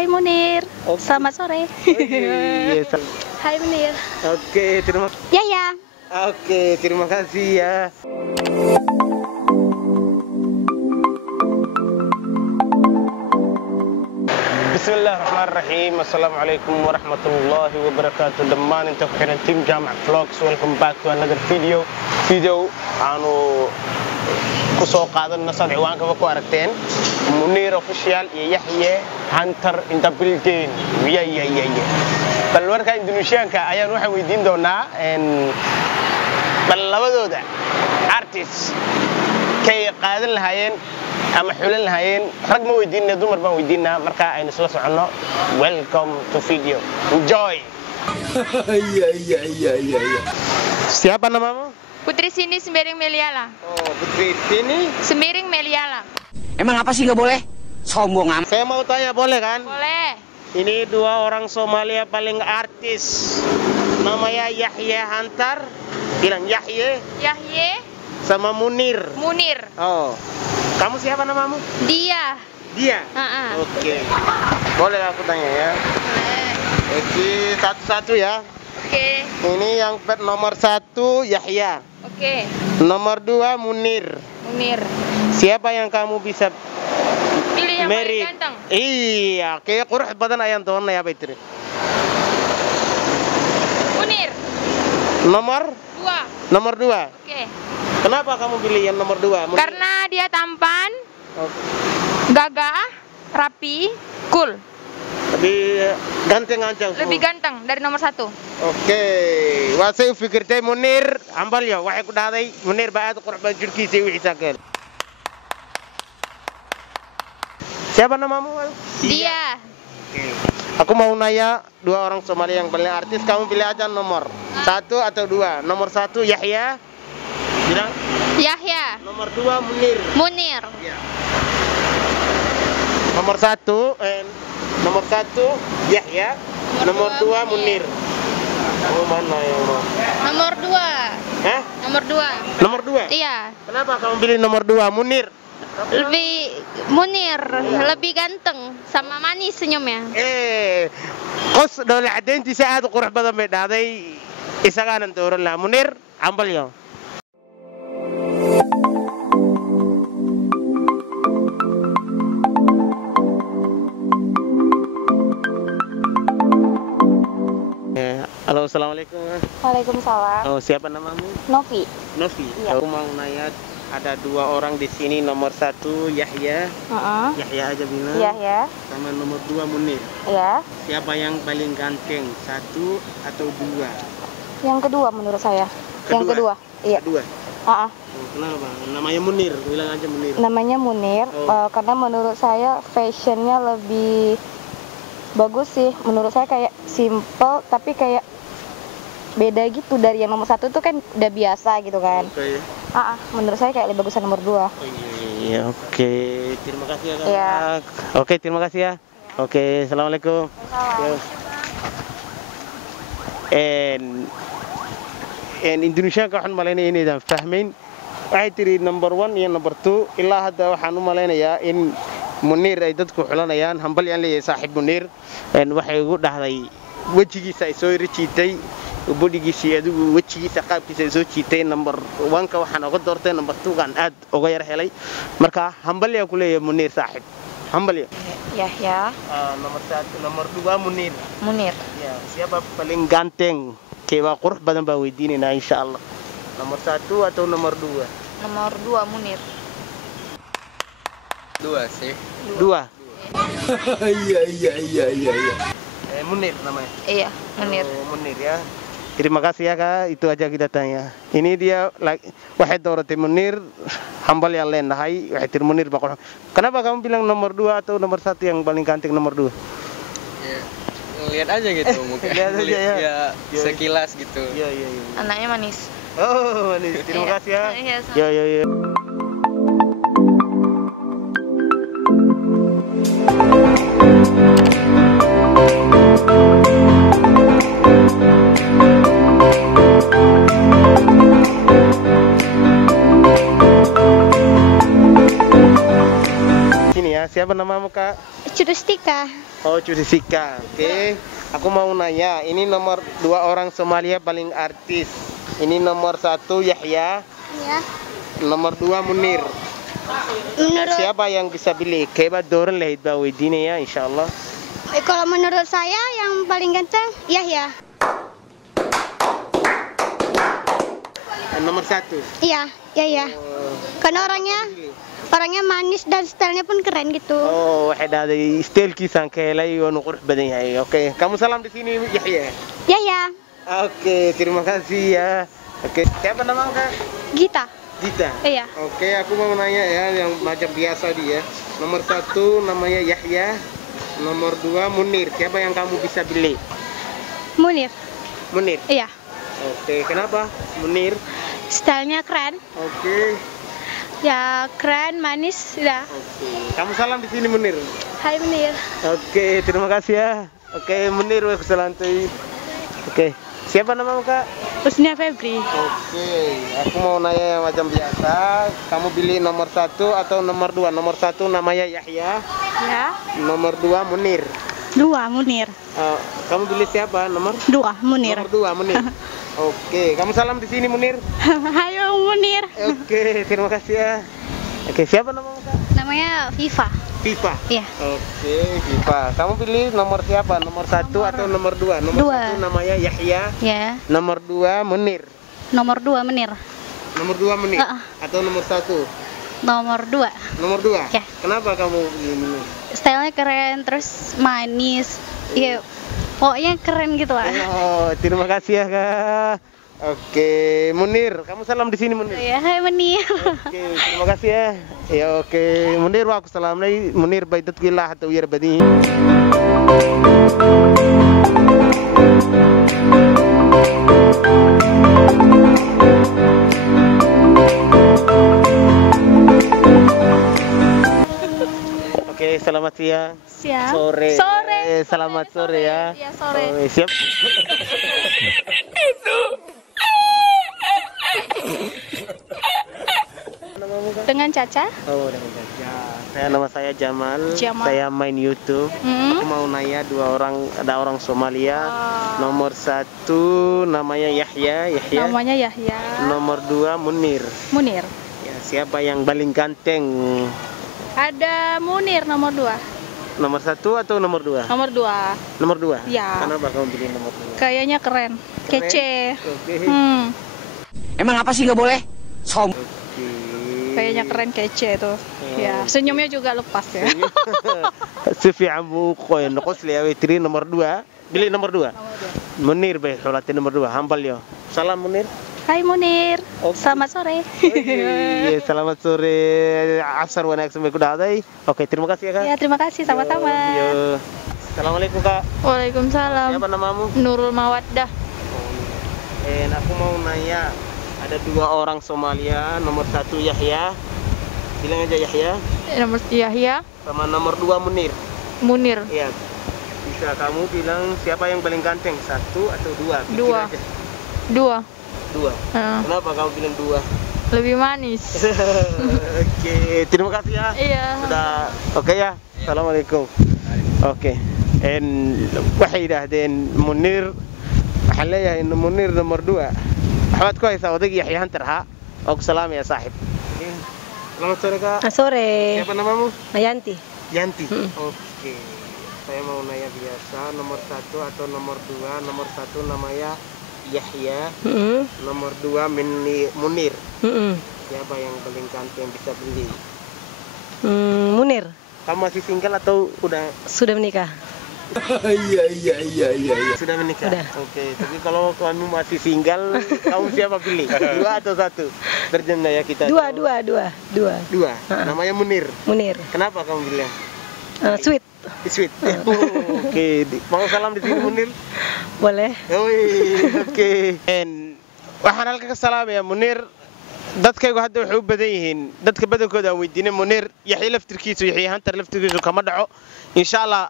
Hai Munir, selamat sore. Iya. Hai Munir. Oke, terima kasih ya. Bismillahirrahmanirrahim. Assalamualaikum warahmatullahi wabarakatuh. Dhammaan inta ku xiran Team Jamac Vlogs. Welcome back to another video. Aanu ku soo qaadana sad ciwaanka ku aragteen Munir official iyo Yahya Hunter in the building. Bal warka Indonesianka ayaan waxaan weydiin doonaa bal labadooda artist kay qaadan lahaayeen ama xulan lahaayeen rag ma weydiinna dumar baan weydiinaa marka aynu isla socono. Welcome to video. Enjoy. Siapa namamu? Putri Sini Sembiring Meliala. Oh, Putri Sini Sembiring Meliala. Emang apa sih nggak boleh? Sombong amat. Saya mau tanya, boleh kan? Boleh. Ini dua orang Somalia paling artis. Namanya Yahya Hunter, bilang Yahya, sama Munir. Oh, kamu siapa namamu? Dia. Oke. Boleh aku tanya ya? Boleh. Oke, satu-satu ya. Oke. Ini yang nomor 1 Yahya. Oke. Nomor 2 Munir. Siapa yang kamu bisa Pilih yang paling merit? ganteng. Iya, kayak qurux badan ayaan doonaya bay tiri. Munir. Nomor 2. Oke. Kenapa kamu pilih yang nomor 2? Karena dia tampan, Oke. gagah, rapi, cool. Lebih ganteng aja. Lebih ganteng dari nomor 1. Oke. Wasay fikirtay Munir ambal ya waxay ku dhahday Munir baa aad u qurux badan jirkiisa iyo wixiisa kale. Siapa namamu? Dia. Aku mau nanya dua orang Somalia yang paling artis, kamu pilih aja nomor 1 atau 2. Nomor 1 Yahya. Bilang? Yahya. Nomor 2 Munir. Ya. Nomor 1 Yahya. Nomor 2 Munir. Oh, mana yang mau? Nomor 2. Hah? Nomor 2? Iya. Kenapa kamu pilih nomor 2 Munir? Munir lebih ganteng sama manis senyumnya. Qos dole cadayntiisa aad u qurux badan bay dhahday, isagaanan dooran lahaa Munir ambalyo. Halo, assalamualaikum. Waalaikumsalam. Oh, siapa namamu? Novi. Iya. Aku mau nanya, ada dua orang di sini. Nomor 1 Yahya. Yahya aja bilang. Yahya. Sama nomor 2 Munir. Iya. Siapa yang paling ganteng? 1 atau 2? Yang kedua menurut saya. Yang kedua. Iya. Kedua. Oh, Kenapa? Namanya Munir. Bilang aja Munir. namanya Munir. Karena menurut saya fashionnya lebih bagus sih. Menurut saya kayak simple tapi kayak beda gitu dari yang nomor 1 tuh kan udah biasa gitu kan. Oke. Menurut saya kayak lebih bagusan nomor 2. Oh, iya, oke. Terima kasih ya, Kak. Iya. Oke, terima kasih ya. Oke, assalamualaikum. Indonesia waxaan malaynaya inaydan fahmayn. Waxay tiri number 1 iyo number 2 ilaa hadda waxaan u malaynayaa in Munir ay dadku xulanayaan. Hambal yaan leeyahay saaxiib Munir. Waxay ugu dhahday wejigiisa ay soo rijiitay, bodigiisa adigu wejigiisa qaabkiisa ay soo jiitay. Number 1ka waxaan uga doortay, number 2kan aad uga yar helay. Marka hambal yaa ku leeyahay Munir saaxiib. Hambal ya. Yahya. Nomor 2 Munir. Ya, siapa paling ganteng? Kayak qurux badan baa weydiinayna insyaallah. Nomor 1 atau nomor 2? Nomor 2 Munir. 2 sih. 2. Iya. Munir namanya. Iya, Munir. Oh, Munir ya. Terima kasih ya, Kak. Itu aja kita tanya. Ini dia waxay dooratay Munir. Hambal yang leenahay. Waxay tiri Munir baqol. Kenapa kamu bilang nomor 2 atau nomor 1 yang paling ganteng nomor 2? Ya, lihat aja gitu mungkin. Lihat aja ya. Ya, sekilas gitu. Iya. Anaknya manis. Oh, manis. Terima kasih ya. Iya, sama. Yo. Siapa namamu, Kak? Cudustika. Oh, Cudustika. Oke. Aku mau nanya, ini nomor 2 orang Somalia paling artis. Ini nomor 1 Yahya, Ya. nomor 2 Munir. Menurut Siapa yang bisa pilih? Kayak Doran lahid ba wedine ya, insyaallah. kalau menurut saya yang paling ganteng Yahya. Nomor 1. Iya, Yahya. Karena orangnya manis dan stylenya pun keren gitu. Oh, waxay dhahday steelkiisaan ka helay waanu qurux badan yahay. Oke, kamu salam di sini Yahya. Yahya. Oke, terima kasih ya. Oke, siapa nama Kak? Gita. Gita. Iya. Oke, aku mau nanya ya yang macam biasa dia. Nomor 1 namanya Yahya, nomor 2 Munir. Siapa yang kamu bisa pilih? Munir. Munir. Iya. Oke, kenapa? Munir. Stylenya keren. Oke. Ya keren, manis, ya. Oke. Kamu salam di sini Munir. Hai Munir. Oke, terima kasih ya. Oke, Munir wa keselantui. Oke. Siapa namamu Kak? Husnia Febri. Oke, aku mau nanya yang macam biasa. Kamu pilih nomor 1 atau nomor 2? Nomor 1 namanya Yahya, Ya. nomor 2 Munir. 2 Munir. Kamu pilih siapa? Nomor 2 Munir. Nomor 2 Munir. Oke, kamu salam di sini Munir. Hayo Munir. Oke, terima kasih ya. Oke, siapa namamu Kak? Namanya Viva. Viva. Iya. Oke, Viva. Kamu pilih nomor siapa? Nomor 1 atau nomor 2? Nomor Dua. 1 namanya Yahya, Ya. nomor 2 Munir. Nomor 2 Munir. Nomor 2 Munir atau nomor 1? Nomor 2. Nomor 2? Ya. Kenapa kamu pilih Munir? Stylenya keren, terus manis. Iya. Pokoknya keren gitu lah. Oh, terima kasih ya Kak. Oke, Munir, kamu salam di sini Munir. Ya, hai Munir. Oke, terima kasih ya. Ya oke, Munir wa aku salam lagi. Munir baidat kilah atau wir badi. Oke, selamat siang. Siap. Sore. Sore. Selamat sore ya. Iya, sore. Oh, siap. Dengan Caca. Oh, dengan Caca. Nama saya Jamal. Jamal. Saya main YouTube. Aku Hmm. mau nanya ada orang Somalia. Nomor 1 namanya Yahya. Namanya Yahya. Nomor 2 Munir. Munir. Ya, siapa yang paling ganteng? Ada Munir nomor 2. Nomor 1 atau nomor 2? Nomor 2. Nomor 2? Ya. Kenapa kamu pilih nomor 2? Kayaknya keren. Kece. Oke. Emang apa sih nggak boleh? Som. Oke. Kayaknya keren, kece tuh. Ya, senyumnya juga lepas ya. Sufi amu koy nokos liawe tri nomor 2. Pilih nomor 2. Munir be xulati nomor 2. Hambal yo. Salam Munir. Hai Munir. Oke. Selamat sore. Iya, selamat sore. Asar wanaagsan bay ku dhacday. Oke, terima kasih ya Kak. Ya, terima kasih sama-sama. Yo. Assalamualaikum Kak. Waalaikumsalam. Siapa namamu? Nurul Mawaddah. Aku mau nanya, ada 2 orang Somalia, nomor 1 Yahya, bilang aja Yahya, Nomor Yahya, sama nomor 2 Munir. Munir. Iya. Bisa kamu bilang siapa yang paling ganteng, 1 atau 2? Pikir 2. aja. 2. 2. Kenapa kamu bilang 2? Lebih manis. Oke, terima kasih ya. Iya. Sudah oke ya. Assalamualaikum. Oke. Waxay yidhaahdeen Munir, waxaan leeyahay Munir nomor 2. waxbaad ku haysaa odaygii Yaxya Hunter ahaa. oo ku salaamaya saaxiib. Selamat sore Kak. Sore, Siapa namamu? Nayanti. Yanti. Oke. Saya mau nanya biasa, nomor 1 atau nomor 2? Nomor 1 namanya Yahya, nomor 2 Munir. Siapa yang paling ganteng bisa beli? Munir Kamu masih single atau udah sudah menikah. sudah menikah? Sudah. Oke, tapi kalau kamu masih single, kamu siapa pilih? 2 atau 1? Berjanda ya kita. Dua. 2. Namanya Munir. Munir. Kenapa kamu bilang? Sweet. Sweet. Oke, mau salam di sini Munir? Boleh. Oke. Waxaan halka ka salaamaya Munir. Dadkaygu hadda waxay u badan yihiin dadka badankooda aan weydiinay Munir Yaxya laftirkiisu Yaxya Hunter laftirkiisu kama dhaco insha Allah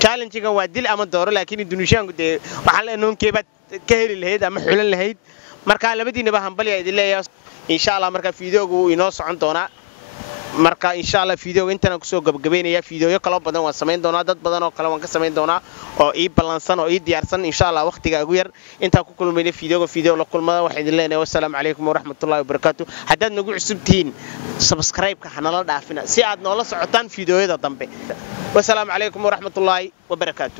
challenge-ga waa dil ama dooro laakiin Indonesia-ku dee waxaan leenahay noonkeebaad ka heli lahayd ama xulan lahayd marka labadiinaba hambali ay idin leeyahay insha Allah marka fiidiyogu inoo socon doona marka insha Allah video intaan ku soo gabagabeynaya video kala badan waan sameyn doonaa dad badan oo kale waan ka sameyn doonaa oo ii balansan oo ii diyaarsan insha Allah waqtiga ugu yar inta ku kulmayna video la kulmada waxaan idin leenahay wassalamu calaykum waraxmatullaahi wabarakaatuh haddaad nagu cusubtiin subscribe-ka hanala dhaafina si aad noola socotaan videoyada dambe wassalamu calaykum waraxmatullaahi wabarakaatuh